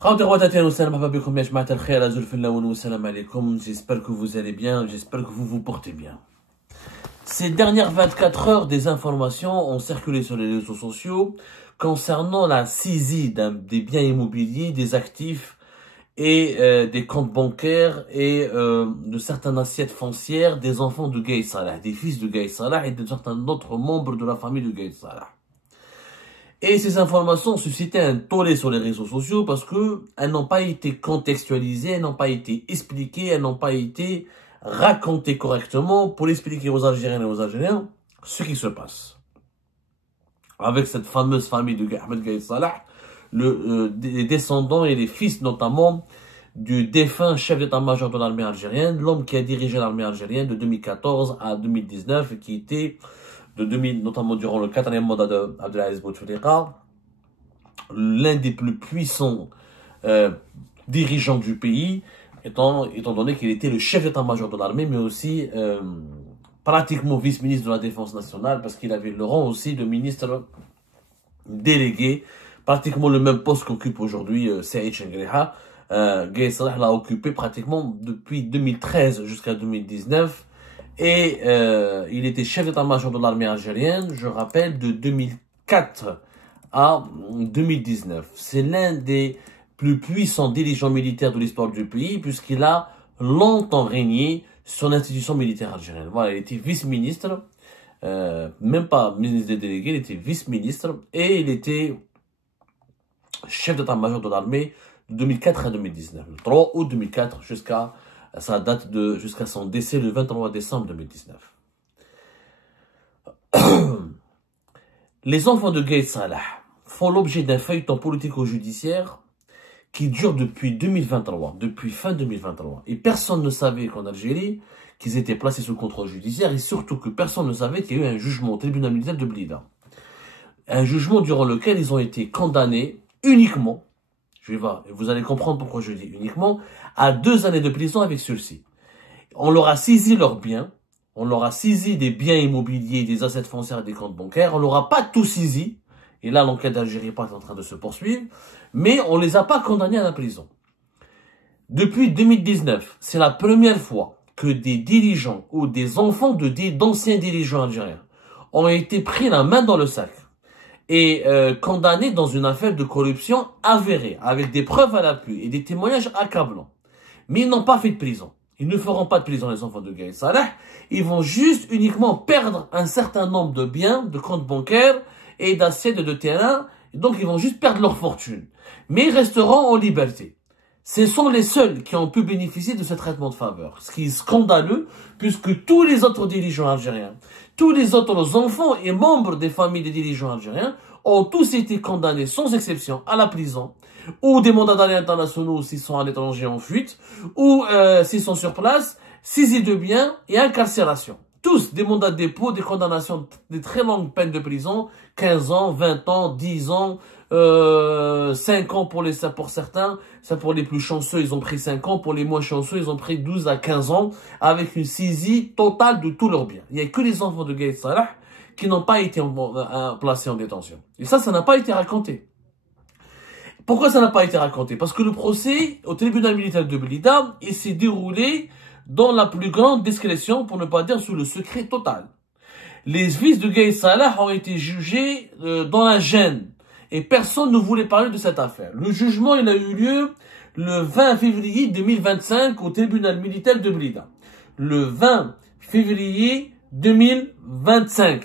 J'espère que vous allez bien, j'espère que vous vous portez bien. Ces dernières 24 heures, des informations ont circulé sur les réseaux sociaux concernant la saisie des biens immobiliers, des actifs et des comptes bancaires et de certaines assiettes foncières des enfants de Gaye Salah, des fils de Gaye Salah et de certains autres membres de la famille de Gaye Salah. Et ces informations ont suscité un tollé sur les réseaux sociaux parce que elles n'ont pas été contextualisées, elles n'ont pas été expliquées, elles n'ont pas été racontées correctement pour expliquer aux Algériennes et aux Algériens ce qui se passe. Avec cette fameuse famille de Ahmed Gaye Salah, les descendants et les fils notamment du défunt chef d'état-major de l'armée algérienne, l'homme qui a dirigé l'armée algérienne de 2014 à 2019 et qui était de 2000, notamment durant le 4e mandat d'Abdelaziz Bouteflika, l'un des plus puissants dirigeants du pays, étant donné qu'il était le chef d'état-major de l'armée, mais aussi pratiquement vice-ministre de la Défense nationale, parce qu'il avait le rang aussi de ministre délégué, pratiquement le même poste qu'occupe aujourd'hui Saïd Chengriha. Gaye Salah l'a occupé pratiquement depuis 2013 jusqu'à 2019. Et il était chef d'état-major de l'armée algérienne, je rappelle, de 2004 à 2019. C'est l'un des plus puissants dirigeants militaires de l'histoire du pays, puisqu'il a longtemps régné sur l'institution militaire algérienne. Voilà, il était vice-ministre, même pas ministre délégué, il était vice-ministre, et il était chef d'état-major de l'armée de 2004 à 2019, le 3 août 2004 jusqu'à jusqu'à son décès le 23 décembre 2019. Les enfants de Gaye Salah font l'objet d'un feuilleton politico-judiciaire qui dure depuis 2023, depuis fin 2023. Et personne ne savait qu'en Algérie, qu'ils étaient placés sous contrôle judiciaire, et surtout que personne ne savait qu'il y a eu un jugement au tribunal militaire de Blida. Un jugement durant lequel ils ont été condamnés uniquement, vous allez comprendre pourquoi je dis uniquement, à 2 années de prison avec sursis. On leur a saisi leurs biens, on leur a saisi des biens immobiliers, des assets foncières et des comptes bancaires, on leur a pas tout saisi, et là l'enquête d'Algérie est en train de se poursuivre, mais on les a pas condamnés à la prison. Depuis 2019, c'est la première fois que des dirigeants ou des enfants d'anciens dirigeants algériens ont été pris la main dans le sac et condamnés dans une affaire de corruption avérée, avec des preuves à l'appui et des témoignages accablants. Mais ils n'ont pas fait de prison. Ils ne feront pas de prison, les enfants de Gaye Salah. Ils vont juste uniquement perdre un certain nombre de biens, de comptes bancaires et d'assiettes de terrain. Et donc, ils vont juste perdre leur fortune. Mais ils resteront en liberté. Ce sont les seuls qui ont pu bénéficier de ce traitement de faveur. Ce qui est scandaleux, puisque tous les autres dirigeants algériens, tous les autres enfants et membres des familles des dirigeants algériens ont tous été condamnés sans exception à la prison, ou des mandats d'arrêt internationaux s'ils sont à l'étranger en fuite, ou s'ils sont sur place, saisie de biens et incarcération. Tous des mandats de dépôt, des condamnations, des très longues peines de prison, 15 ans, 20 ans, 10 ans, 5 ans pour certains, ça pour les plus chanceux, ils ont pris 5 ans, pour les moins chanceux, ils ont pris 12 à 15 ans, avec une saisie totale de tous leurs biens. Il n'y a que les enfants de Gaye Salah qui n'ont pas été placés en détention. Et ça n'a pas été raconté. Pourquoi ça n'a pas été raconté? Parce que le procès au tribunal militaire de Blida, il s'est déroulé dans la plus grande discrétion, pour ne pas dire sous le secret total. Les fils de Gaye Salah ont été jugés dans la gêne. Et personne ne voulait parler de cette affaire. Le jugement, il a eu lieu le 20 février 2025 au tribunal militaire de Blida. Le 20 février 2025.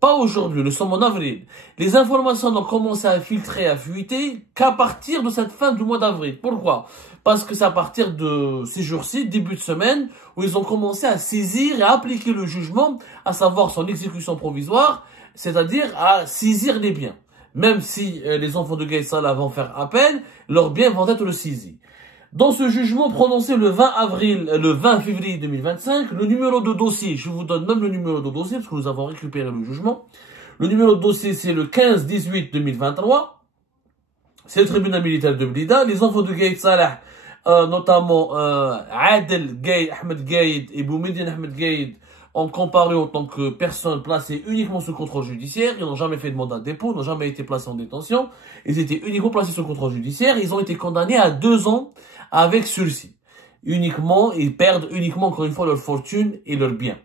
Pas aujourd'hui, nous sommes en avril. Les informations ont commencé à filtrer, à fuiter qu'à partir de cette fin du mois d'avril. Pourquoi? Parce que c'est à partir de ces jours-ci, début de semaine, où ils ont commencé à saisir et à appliquer le jugement, à savoir son exécution provisoire, c'est-à-dire à saisir les biens. Même si les enfants de Gaye Salah vont faire appel, leurs biens vont être saisis. Dans ce jugement prononcé le 20 février 2025, le numéro de dossier, je vous donne même le numéro de dossier parce que nous avons récupéré le jugement. Le numéro de dossier, c'est le 15-18-2023. C'est le tribunal militaire de Blida. Les enfants de Gaye Salah, notamment Adel Gaye, Ahmed Gaye et Boumediene Ahmed Gaye, ont comparu en tant que personnes placées uniquement sous contrôle judiciaire. Ils n'ont jamais fait de mandat de dépôt, n'ont jamais été placés en détention. Ils étaient uniquement placés sous contrôle judiciaire. Ils ont été condamnés à 2 ans avec sursis. Uniquement, ils perdent uniquement, encore une fois, leur fortune et leurs biens.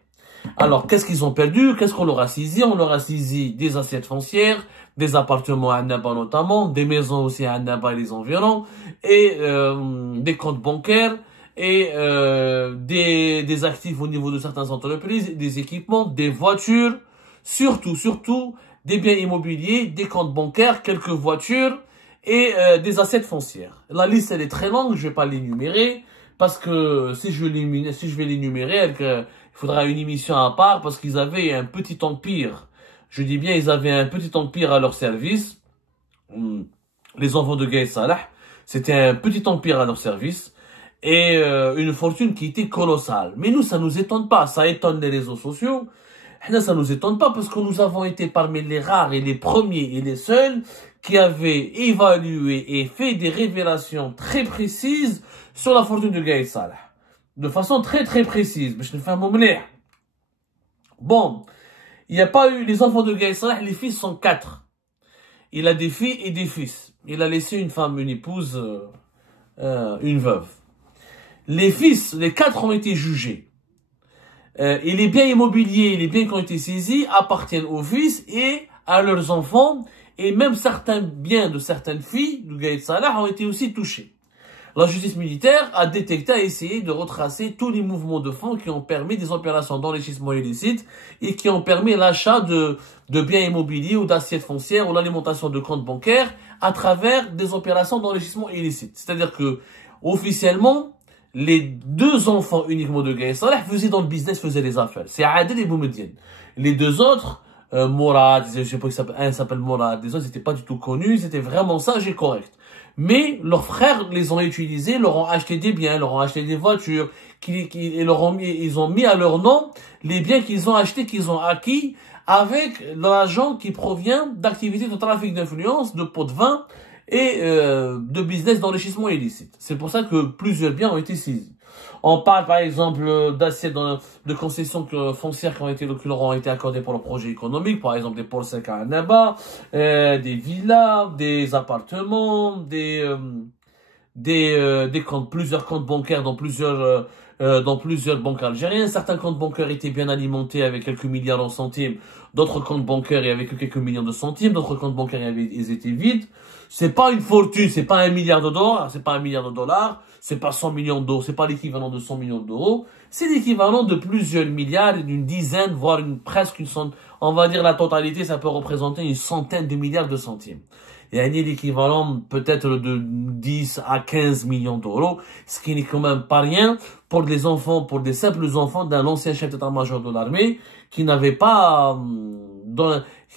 Alors, qu'est-ce qu'ils ont perdu? Qu'est-ce qu'on leur a saisi? On leur a saisi des assiettes foncières, des appartements à Annaba notamment, des maisons aussi à Annaba et les environs, et des comptes bancaires, et des actifs au niveau de certaines entreprises, des équipements, des voitures, surtout, des biens immobiliers, des comptes bancaires, quelques voitures, et des assiettes foncières. La liste, elle est très longue, je vais pas l'énumérer, parce que si je vais l'énumérer, il faudra une émission à part, parce qu'ils avaient un petit empire. Je dis bien, ils avaient un petit empire à leur service. Les enfants de Gaye Salah, c'était un petit empire à leur service. Et une fortune qui était colossale. Mais nous, ça nous étonne pas. Ça étonne les réseaux sociaux. Ça nous étonne pas parce que nous avons été parmi les rares et les premiers et les seuls qui avaient évalué et fait des révélations très précises sur la fortune de Gaye Salah. De façon très précise. Mais je ne fais un moment. Bon, il n'y a pas eu les enfants de Gaye Salah, les fils sont 4. Il a des filles et des fils. Il a laissé une femme, une épouse, une veuve. Les fils, les 4 ont été jugés. Et les biens immobiliers, les biens qui ont été saisis appartiennent aux fils et à leurs enfants. Et même certains biens de certaines filles du Gaye Salah ont été aussi touchés. La justice militaire a détecté, a essayé de retracer tous les mouvements de fonds qui ont permis des opérations d'enrichissement illicite et qui ont permis l'achat de biens immobiliers ou d'assiettes foncières ou l'alimentation de comptes bancaires à travers des opérations d'enrichissement illicite. C'est-à-dire que, officiellement, les 2 enfants uniquement de Gaye Salah faisaient dans le business, faisaient les affaires. C'est Adel et Boumediene. Les 2 autres, Mourad, je sais pas qui s'appelle, un s'appelle Mourad, les autres n'étaient pas du tout connus, ils étaient vraiment sages et corrects. Mais leurs frères les ont utilisés, leur ont acheté des biens, leur ont acheté des voitures, ils ont mis à leur nom les biens qu'ils ont achetés, qu'ils ont acquis avec l'argent qui provient d'activités de trafic d'influence, de pots de vin et de business d'enrichissement illicite. C'est pour ça que plusieurs biens ont été saisis. On parle par exemple d'assiettes de concessions foncières qui leur ont été accordées pour leur projet économique, par exemple des ports secs à Annaba, des villas, des appartements, plusieurs comptes bancaires dans plusieurs banques algériennes. Certains comptes bancaires étaient bien alimentés avec quelques milliards en centimes, d'autres comptes bancaires avec quelques millions de centimes, d'autres comptes bancaires ils étaient vides. C'est pas une fortune, c'est pas 1 milliard de dollars, c'est pas 1 milliard de dollars, c'est pas 100 millions d'euros, c'est pas l'équivalent de 100 millions d'euros, c'est l'équivalent de plusieurs milliards, d'une dizaine, voire presque une centaine, on va dire la totalité, ça peut représenter une centaine de milliards de centimes. Il y a l'équivalent peut-être de 10 à 15 millions d'euros, ce qui n'est quand même pas rien pour des enfants, pour des simples enfants d'un ancien chef d'état-major de l'armée qui n'avait pas,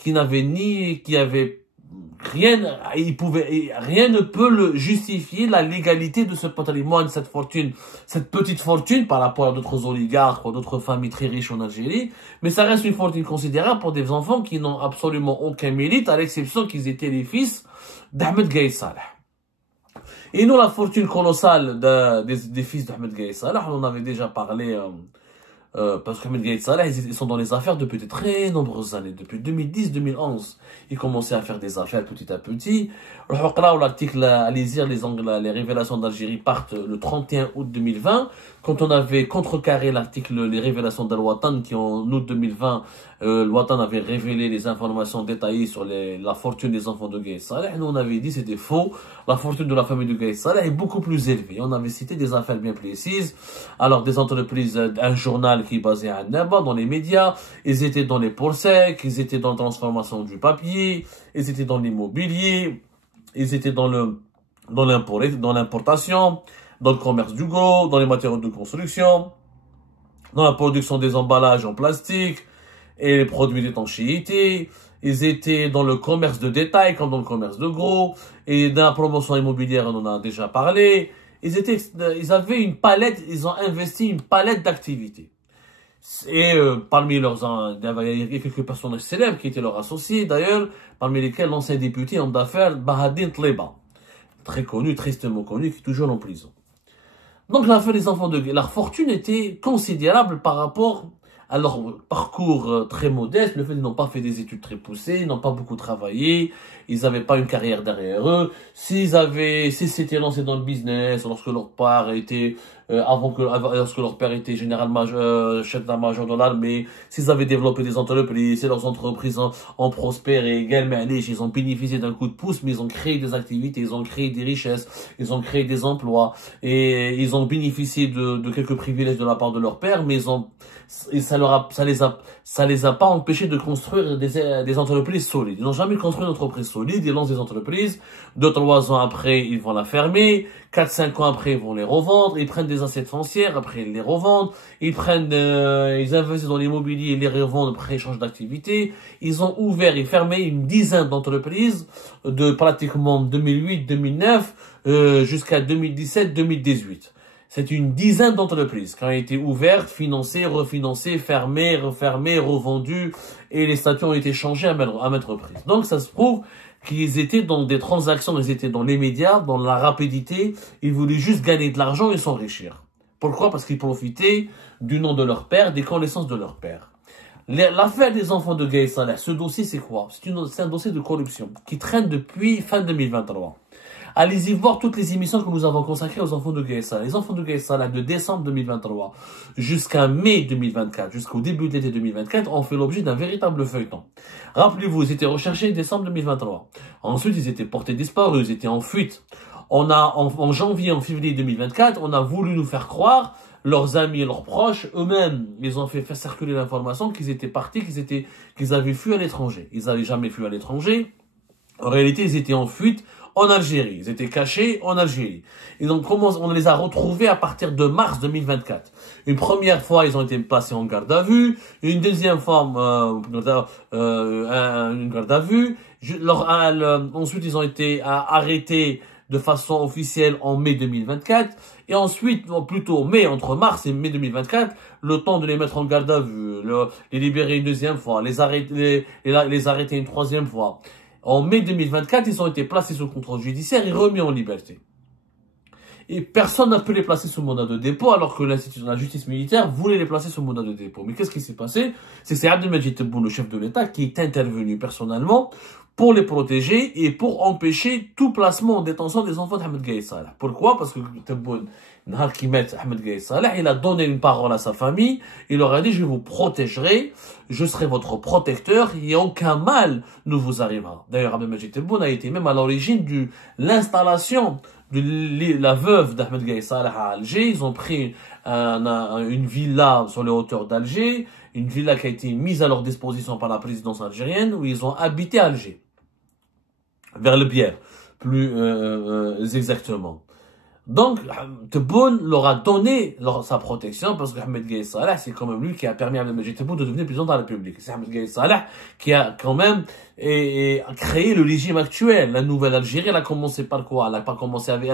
qui avait rien ne peut justifier la légalité de ce patrimoine, cette fortune, cette petite fortune par rapport à d'autres oligarques ou d'autres familles très riches en Algérie. Mais ça reste une fortune considérable pour des enfants qui n'ont absolument aucun mérite, à l'exception qu'ils étaient les fils d'Ahmed Gaye Salah. Et nous, la fortune colossale des fils d'Ahmed Gaye Salah, on en avait déjà parlé, parce que Ahmed Gaye Salah, ils sont dans les affaires depuis de très nombreuses années, depuis 2010-2011. Ils commençaient à faire des affaires petit à petit. L'article, allez lire les révélations d'Algérie partent le 31 août 2020. Quand on avait contrecarré l'article, les révélations d'Al-Watan, qui en août 2020, Al-Watan avait révélé les informations détaillées sur la fortune des enfants de Gaye Salah. Nous, on avait dit c'était faux. La fortune de la famille de Gaye Salah est beaucoup plus élevée. On avait cité des affaires bien précises. Alors, des entreprises, un journal qui est basé à Annaba, dans les médias. Ils étaient dans les ports secs, ils étaient dans la transformation du papier, ils étaient dans l'immobilier, ils étaient dans l'importation, dans le commerce du gros, dans les matériaux de construction, dans la production des emballages en plastique et les produits d'étanchéité. Ils étaient dans le commerce de détail comme dans le commerce de gros et dans la promotion immobilière, on en a déjà parlé. Ils avaient une palette, ils ont investi une palette d'activités. Et parmi leurs, il y avait quelques personnages célèbres qui étaient leurs associés d'ailleurs, parmi lesquels l'ancien député homme d'affaires Bahadine Tleba, très connu, tristement connu, qui est toujours en prison. Donc l'affaire des enfants de Gaye, leur fortune était considérable par rapport à leur parcours très modeste, le fait qu'ils n'ont pas fait des études très poussées, ils n'ont pas beaucoup travaillé, ils n'avaient pas une carrière derrière eux. S'ils s'étaient lancés dans le business lorsque leur père était, lorsque leur père était général major, chef d'état-major de l'armée, s'ils avaient développé des entreprises, si leurs entreprises ont prospéré, également, ils ont bénéficié d'un coup de pouce, mais ils ont créé des activités, ils ont créé des richesses, ils ont créé des emplois, et ils ont bénéficié de quelques privilèges de la part de leur père, mais ça les a pas empêchés de construire des entreprises solides. Ils n'ont jamais construit une entreprise solide, ils lancent des entreprises, 2-3 ans après, ils vont la fermer, 4-5 ans après, ils vont les revendre, ils prennent des assiettes foncières, après ils les revendent, ils investissent dans l'immobilier, ils les revendent, après ils changent d'activité. Ils ont ouvert et fermé une dizaine d'entreprises de pratiquement 2008-2009 jusqu'à 2017-2018. C'est une dizaine d'entreprises qui ont été ouvertes, financées, refinancées, fermées, refermées, revendues, et les statuts ont été changés à maintes reprises. Donc ça se prouve qu'ils étaient dans des transactions, ils étaient dans les médias, dans la rapidité, ils voulaient juste gagner de l'argent et s'enrichir. Pourquoi? Parce qu'ils profitaient du nom de leur père, des connaissances de leur père. L'affaire des enfants de Gaye Saleh, ce dossier c'est quoi? C'est un dossier de corruption qui traîne depuis fin 2023. Allez-y voir toutes les émissions que nous avons consacrées aux enfants de Gaye Saleh. Les enfants de Gaye Saleh de décembre 2023 jusqu'à mai 2024, jusqu'au début de l'été 2024, ont fait l'objet d'un véritable feuilleton. Rappelez-vous, ils étaient recherchés décembre 2023. Ensuite, ils étaient portés disparus, ils étaient en fuite. En janvier, en février 2024, on a voulu nous faire croire, leurs amis et leurs proches, eux-mêmes, ils ont fait circuler l'information qu'ils étaient partis, qu'ils avaient fui à l'étranger. Ils n'avaient jamais fui à l'étranger. En réalité, ils étaient en fuite en Algérie. Ils étaient cachés en Algérie. Et donc, on les a retrouvés à partir de mars 2024. Une première fois, ils ont été placés en garde à vue. Une deuxième fois, une garde à vue. Ensuite, ils ont été arrêtés de façon officielle en mai 2024. Et ensuite, plutôt entre mars et mai 2024, le temps de les mettre en garde à vue, les libérer une deuxième fois, les arrêter une troisième fois. En mai 2024, ils ont été placés sous contrôle judiciaire et remis en liberté. Et personne n'a pu les placer sous mandat de dépôt alors que l'institution de la justice militaire voulait les placer sous mandat de dépôt. Mais qu'est-ce qui s'est passé? C'est que c'est Abdelmadjid Tebboune, le chef de l'État, qui est intervenu personnellement pour les protéger et pour empêcher tout placement en détention des enfants d'Ahmed Gaye Saleh. Pourquoi? Parce que Tebboune, qui met Ahmed Gaye Saleh, il a donné une parole à sa famille, il leur a dit: je vous protégerai, je serai votre protecteur, et aucun mal ne vous arrivera. D'ailleurs, Abdelmadjid Tebboune a été même à l'origine de l'installation de la veuve d'Ahmed Gaye Saleh à Alger. Ils ont pris une villa sur les hauteurs d'Alger, une villa qui a été mise à leur disposition par la présidence algérienne, où ils ont habité à Alger, vers le Bière, plus exactement. Donc, Tebboune leur a donné sa protection parce que Ahmed Gaye Saleh, c'est quand même lui qui a permis à Abdelmadjid Tebboune de devenir président de la République. C'est Ahmed Gaye Saleh qui a quand même créé le régime actuel. La nouvelle Algérie, elle a commencé par quoi? Elle a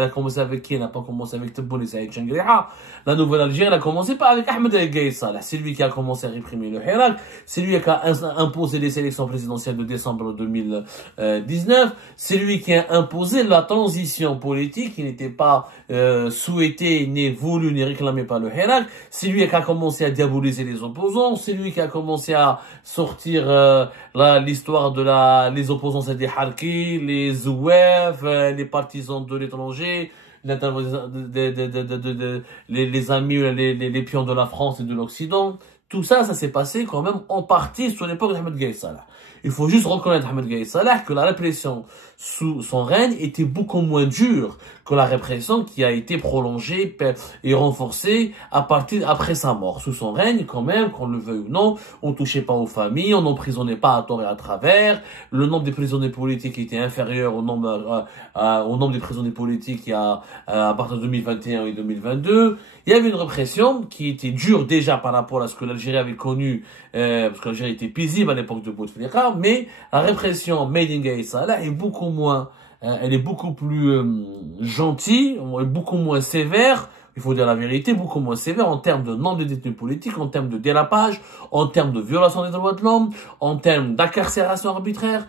commencé avec qui? Elle n'a pas commencé avec Tebboune et Saïd Changriha. La nouvelle Algérie, elle a commencé avec Ahmed Gaye Saleh. C'est lui qui a commencé à réprimer le Hirak. C'est lui qui a imposé les élections présidentielles de décembre 2019. C'est lui qui a imposé la transition politique qui n'était pas souhaité, ni voulu, ni réclamé par le Hirak. C'est lui qui a commencé à diaboliser les opposants. C'est lui qui a commencé à sortir l'histoire de les opposants, c'est des Harki, les Zouef, les partisans de l'étranger, les amis, les pions de la France et de l'Occident. Tout ça, ça s'est passé quand même en partie sous l'époque d'Ahmed Gaye Saleh. Il faut juste reconnaître Ahmed Gaye Saleh que la répression sous son règne était beaucoup moins dure que la répression qui a été prolongée et renforcée après sa mort. Sous son règne, quand même, qu'on le veuille ou non, on touchait pas aux familles, on n'emprisonnait pas à tort et à travers, le nombre des prisonniers politiques était inférieur au nombre des prisonniers politiques à partir de 2021 et 2022. Il y avait une répression qui était dure déjà par rapport à ce que l'Algérie avait connu, parce que l'Algérie était paisible à l'époque de Bouteflika, mais la répression made in Gaye Saleh est beaucoup moins, elle est beaucoup plus gentille, beaucoup moins sévère, il faut dire la vérité, beaucoup moins sévère en termes de nombre de détenus politiques, en termes de dérapage, en termes de violation des droits de l'homme, en termes d'incarcération arbitraire.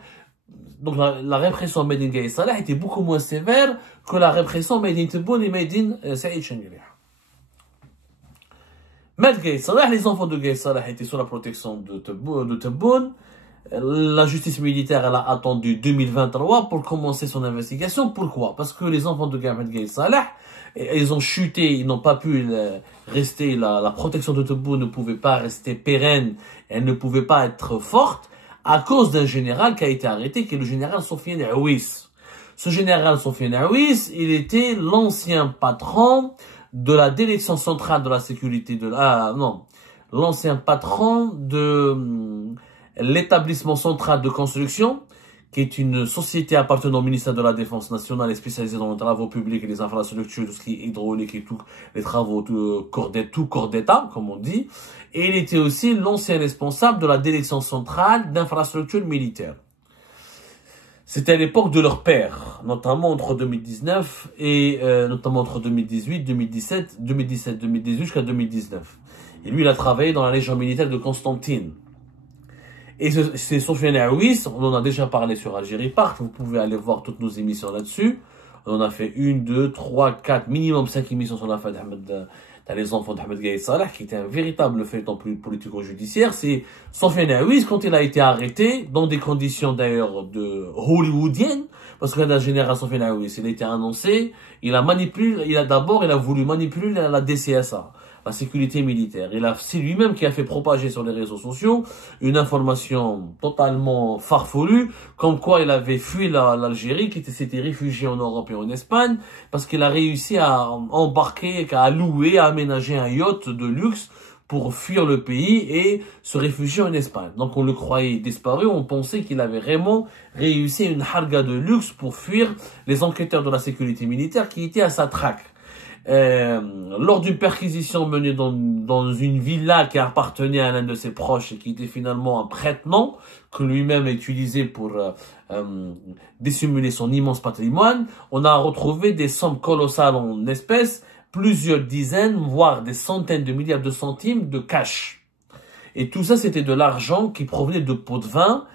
Donc la répression made in Gaye Saleh était beaucoup moins sévère que la répression made in Tebboune et made in Saïd Changriha. Maître Gaïd Salah, les enfants de Gaïd Salah étaient sous la protection de Tebboune. La justice militaire, elle a attendu 2023 pour commencer son investigation. Pourquoi? Parce que les enfants de Gaïd Salah, ils ont chuté, ils n'ont pas pu rester, la protection de Tebboune ne pouvait pas rester pérenne, elle ne pouvait pas être forte à cause d'un général qui a été arrêté, qui est le général Sofiane Aouis. Ce général Sofiane Aouis, il était l'ancien patron de la direction centrale de la sécurité l'ancien patron de l'établissement central de construction, qui est une société appartenant au ministère de la Défense nationale et spécialisée dans les travaux publics et les infrastructures, tout ce qui est hydraulique et tout, les travaux, tout corps d'État, comme on dit. Et il était aussi l'ancien responsable de la direction centrale d'infrastructures militaires. C'était à l'époque de leur père, notamment entre 2019 et notamment entre 2018, 2018 jusqu'à 2019. Et lui, il a travaillé dans la Légion militaire de Constantine. Et c'est Sofiane Aouis, on en a déjà parlé sur Algérie Part, vous pouvez aller voir toutes nos émissions là-dessus. On en a fait 1, 2, 3, 4, minimum 5 émissions sur la fin dans les enfants d'Ahmed Gaïd Salah, qui était un véritable feuilleton politico-judiciaire. C'est Sofiane Aouis, quand il a été arrêté, dans des conditions d'ailleurs hollywoodiennes, parce que le général Sofiane Aouis, il a été annoncé, il a voulu manipuler la DCSA, la sécurité militaire. C'est lui-même qui a fait propager sur les réseaux sociaux une information totalement farfelue, comme quoi il avait fui l'Algérie, qui s'était réfugié en Europe et en Espagne, parce qu'il a réussi à embarquer, à louer, à aménager un yacht de luxe pour fuir le pays et se réfugier en Espagne. Donc on le croyait disparu, on pensait qu'il avait vraiment réussi une harga de luxe pour fuir les enquêteurs de la sécurité militaire qui étaient à sa traque. Lors d'une perquisition menée dans une villa qui appartenait à l'un de ses proches et qui était finalement un prête-nom que lui-même a utilisé pour dissimuler son immense patrimoine, on a retrouvé des sommes colossales en espèces, plusieurs dizaines, voire des centaines de milliards de centimes de cash. Et tout ça, c'était de l'argent qui provenait de pots de vin,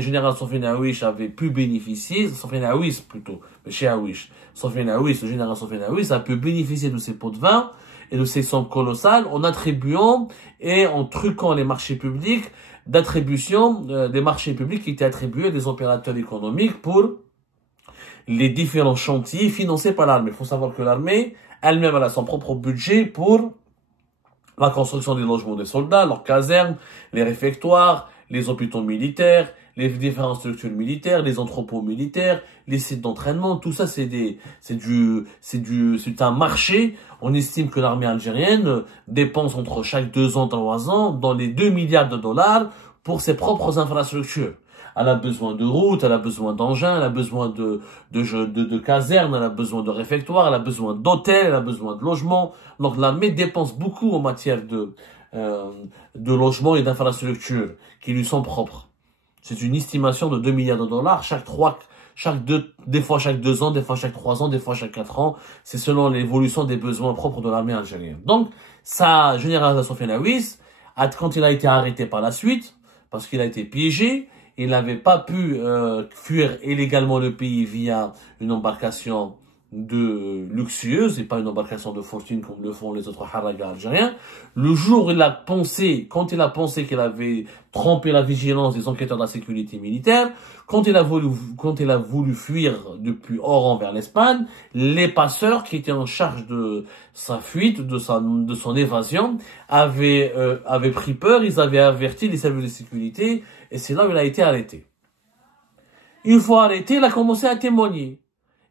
général Sofiane Aouis avait pu bénéficier, Sofiane Aouis plutôt, chez Aouis, le général Sofiane Aouis a pu bénéficier de ces pots de vin et de ces sommes colossales en attribuant et en truquant les marchés publics d'attribution des marchés publics qui étaient attribués à des opérateurs économiques pour les différents chantiers financés par l'armée. Il faut savoir que l'armée elle-même a son propre budget pour la construction des logements des soldats, leurs casernes, les réfectoires, les hôpitaux militaires, les différentes structures militaires, les entrepôts militaires, les sites d'entraînement, tout ça c'est un marché. On estime que l'armée algérienne dépense entre chaque 2 ans, 3 ans, dans les 2 milliards de dollars pour ses propres infrastructures. Elle a besoin de routes, elle a besoin d'engins, elle a besoin de casernes, elle a besoin de réfectoires, elle a besoin d'hôtels, elle a besoin de logements. Donc l'armée dépense beaucoup en matière de logements et d'infrastructures qui lui sont propres. C'est une estimation de 2 milliards de dollars des fois chaque 2 ans, des fois chaque 3 ans, des fois chaque 4 ans. C'est selon l'évolution des besoins propres de l'armée algérienne. Donc, général Sofiane Aouis, quand il a été arrêté par la suite, parce qu'il a été piégé, il n'avait pas pu fuir illégalement le pays via une embarcation luxueuse et pas une embarcation de fortune comme le font les autres haragas algériens. Le jour où quand il a pensé qu'il avait trompé la vigilance des enquêteurs de la sécurité militaire, quand il a voulu fuir depuis Oran vers l'Espagne, les passeurs qui étaient en charge de sa fuite, de son évasion, avaient pris peur, ils avaient averti les services de sécurité et c'est là où il a été arrêté. Une fois arrêté, il a commencé à témoigner.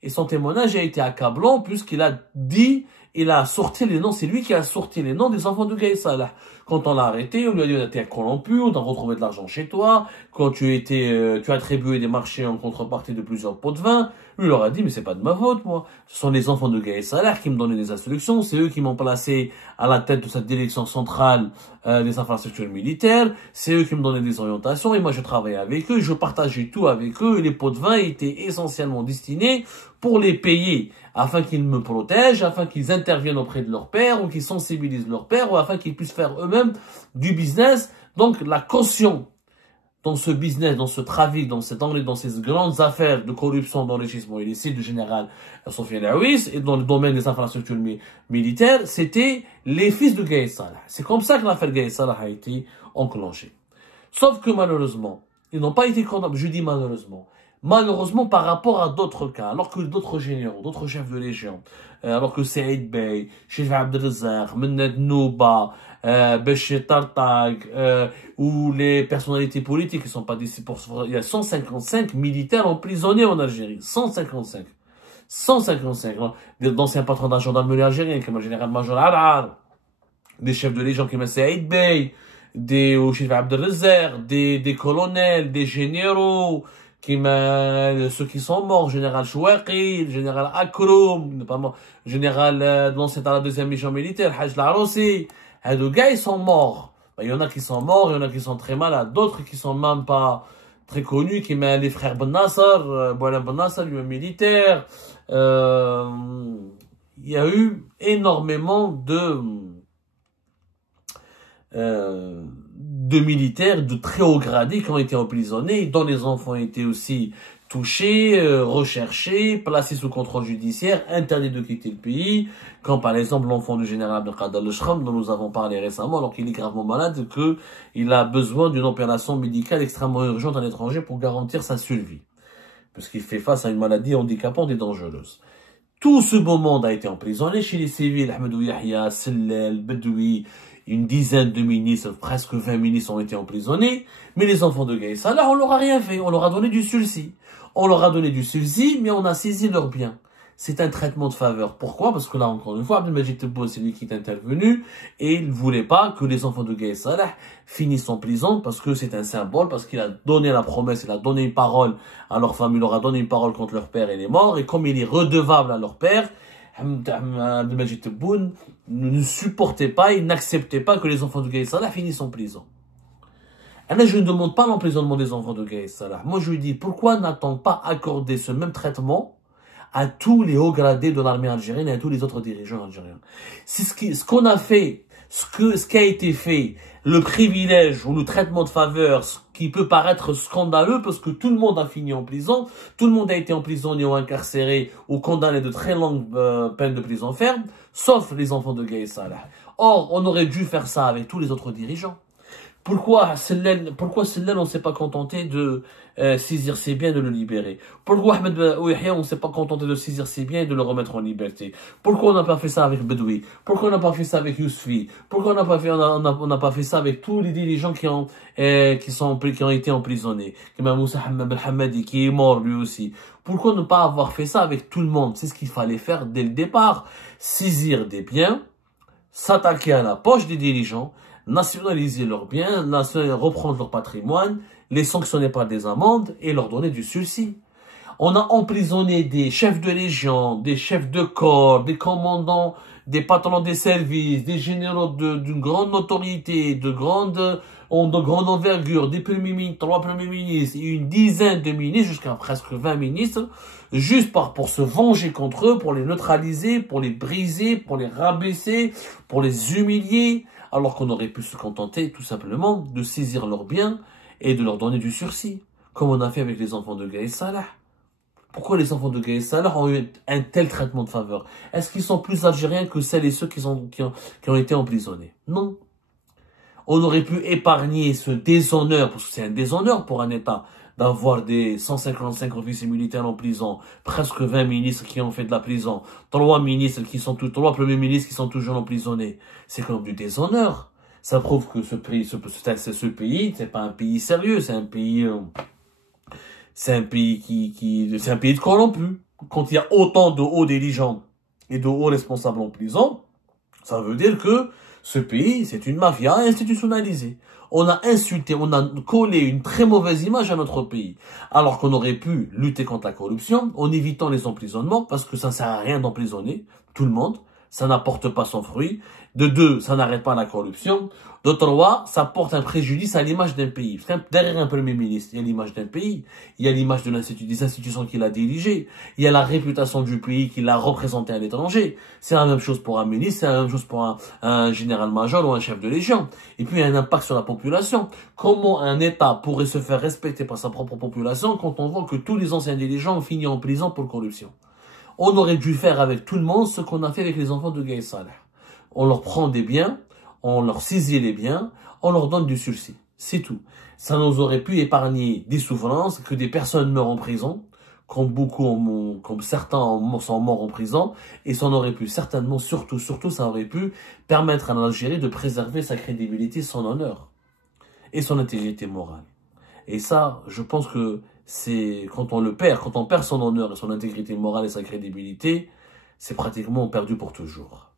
Et son témoignage a été accablant puisqu'il a sorti les noms, c'est lui qui a sorti les noms des enfants de Gaïd Salah. Quand on l'a arrêté, on lui a dit on a été corrompu, on a retrouvé de l'argent chez toi, quand tu as attribué des marchés en contrepartie de plusieurs pots de vin. Lui, il leur a dit mais c'est pas de ma faute, moi. Ce sont les enfants de Gaïd Salah qui me donnaient des instructions, c'est eux qui m'ont placé à la tête de cette direction centrale des infrastructures militaires, c'est eux qui me donnaient des orientations et moi je travaillais avec eux, je partageais tout avec eux et les pots de vin étaient essentiellement destinés pour les payer afin qu'ils me protègent, afin qu'ils interviennent auprès de leur père ou qu'ils sensibilisent leur père ou afin qu'ils puissent faire eux-mêmes du business. Donc la caution dans ce business, dans ce trafic, dans ces grandes affaires de corruption, d'enrichissement illicite du général Sofiane Aouis et dans le domaine des infrastructures militaires, c'était les fils de Gaïd Salah. C'est comme ça que l'affaire Gaïd Salah a été enclenchée. Sauf que malheureusement, ils n'ont pas été condamnés, je dis malheureusement par rapport à d'autres cas, alors que d'autres généraux, d'autres chefs de légion, alors que Saïd Bey, Chef Abdelrazak, Mened Nouba, Béché Tartag, ou les personnalités politiques qui sont pas d'ici il y a 155 militaires emprisonnés en Algérie. 155. 155. D'anciens patrons de la gendarmerie algérienne, comme le général-major Arar, des chefs de légion comme Saïd Bey, des Chef Abdelrazak, des colonels, des généraux, ceux qui sont morts, général Chouaqi, général Akroum, général de l'ancien à la deuxième mission militaire, Haj Laroussi. Les gars, ils sont morts. Il y en a qui sont morts, il y en a qui sont très malades, d'autres qui sont même pas très connus, qui mettent les frères Ben Nasser, Ben Nasser, lui, un militaire. Il y a eu énormément de militaires de très haut gradé qui ont été emprisonnés, dont les enfants étaient aussi touchés, recherchés, placés sous contrôle judiciaire, interdits de quitter le pays, comme par exemple l'enfant du général Abdelkader Lechram, dont nous avons parlé récemment, alors qu'il est gravement malade et qu'il a besoin d'une opération médicale extrêmement urgente à l'étranger pour garantir sa survie, puisqu'il fait face à une maladie handicapante et dangereuse. Tout ce beau monde a été emprisonné chez les civils, Ahmedou Yahya, Sellel, Bedoui, une dizaine de ministres, presque 20 ministres ont été emprisonnés, mais les enfants de Gaïd Salah, on leur a rien fait, on leur a donné du sursis. On leur a donné du sursis, mais on a saisi leurs biens. C'est un traitement de faveur. Pourquoi? Parce que là, encore une fois, Abdelmajid Tebboune, c'est lui qui est intervenu, et il ne voulait pas que les enfants de Gaïd Salah finissent en prison, parce que c'est un symbole, parce qu'il a donné la promesse, il a donné une parole à leur famille, il leur a donné une parole quand leur père est mort, et comme il est redevable à leur père, Abdelmajid Tebboune ne supportait pas, il n'acceptait pas que les enfants de Gaïd Salah finissent en prison. Et là, je ne demande pas l'emprisonnement des enfants de Gaïd Salah. Moi, je lui dis, pourquoi n'a-t-on pas accordé ce même traitement à tous les hauts gradés de l'armée algérienne et à tous les autres dirigeants algériens? C'est ce qu'on a fait, ce qui a été fait, le privilège ou le traitement de faveur, ce qui peut paraître scandaleux parce que tout le monde a fini en prison, tout le monde a été emprisonné ou incarcéré ou condamné de très longues peines de prison ferme, sauf les enfants de Gaïd Salah. Or, on aurait dû faire ça avec tous les autres dirigeants. Pourquoi Sellel, on ne s'est pas contenté de saisir ses biens et de le libérer? Pourquoi Ahmed Ouihia, on ne s'est pas contenté de saisir ses biens et de le remettre en liberté? Pourquoi on n'a pas fait ça avec Bedoui? Pourquoi on n'a pas fait ça avec Yousfi? Pourquoi on n'a pas fait ça avec tous les dirigeants qui ont été emprisonnés? Comme Moussa Hamadi, qui est mort lui aussi. Pourquoi ne pas avoir fait ça avec tout le monde? C'est ce qu'il fallait faire dès le départ. Saisir des biens, s'attaquer à la poche des dirigeants, nationaliser leurs biens, reprendre leur patrimoine, les sanctionner par des amendes et leur donner du sursis. On a emprisonné des chefs de légion, des chefs de corps, des commandants, des patrons des services, des généraux d'une grande notoriété, de grande envergure, des premiers ministres, 3 premiers ministres, et une dizaine de ministres, jusqu'à presque 20 ministres, juste pour se venger contre eux, pour les neutraliser, pour les briser, pour les rabaisser, pour les humilier, alors qu'on aurait pu se contenter tout simplement de saisir leurs biens et de leur donner du sursis, comme on a fait avec les enfants de Gaïd Salah. Pourquoi les enfants de Gaïd Salah ont eu un tel traitement de faveur? Est-ce qu'ils sont plus algériens que celles et ceux qui ont été emprisonnés? Non. On aurait pu épargner ce déshonneur, parce que c'est un déshonneur pour un État, d'avoir des 155 officiers militaires en prison, presque 20 ministres qui ont fait de la prison, 3 premiers ministres qui sont toujours emprisonnés. C'est comme du déshonneur. Ça prouve que ce pays, c'est pas un pays sérieux, c'est un pays de corrompus. Quand il y a autant de hauts dirigeants et de hauts responsables en prison, ça veut dire que ce pays, c'est une mafia institutionnalisée. On a insulté, on a collé une très mauvaise image à notre pays. Alors qu'on aurait pu lutter contre la corruption en évitant les emprisonnements, parce que ça ne sert à rien d'emprisonner tout le monde. ça n'apporte pas son fruit. De deux, ça n'arrête pas la corruption. De trois, ça porte un préjudice à l'image d'un pays. Derrière un premier ministre, il y a l'image d'un pays. Il y a l'image des institutions qu'il a dirigées. Il y a la réputation du pays qu'il a représenté à l'étranger. C'est la même chose pour un ministre, c'est la même chose pour un général-major ou un chef de légion. Et puis, il y a un impact sur la population. Comment un État pourrait se faire respecter par sa propre population quand on voit que tous les anciens dirigeants ont fini en prison pour corruption? On aurait dû faire avec tout le monde ce qu'on a fait avec les enfants de Gaye Salah. On leur prend des biens, on leur saisit les biens, on leur donne du sursis. C'est tout. Ça nous aurait pu épargner des souffrances, que des personnes meurent en prison, comme certains sont morts en prison, et ça aurait pu certainement, surtout, ça aurait pu permettre à l'Algérie de préserver sa crédibilité, son honneur et son intégrité morale. Et ça, je pense que c'est quand on perd son honneur et son intégrité morale et sa crédibilité, c'est pratiquement perdu pour toujours.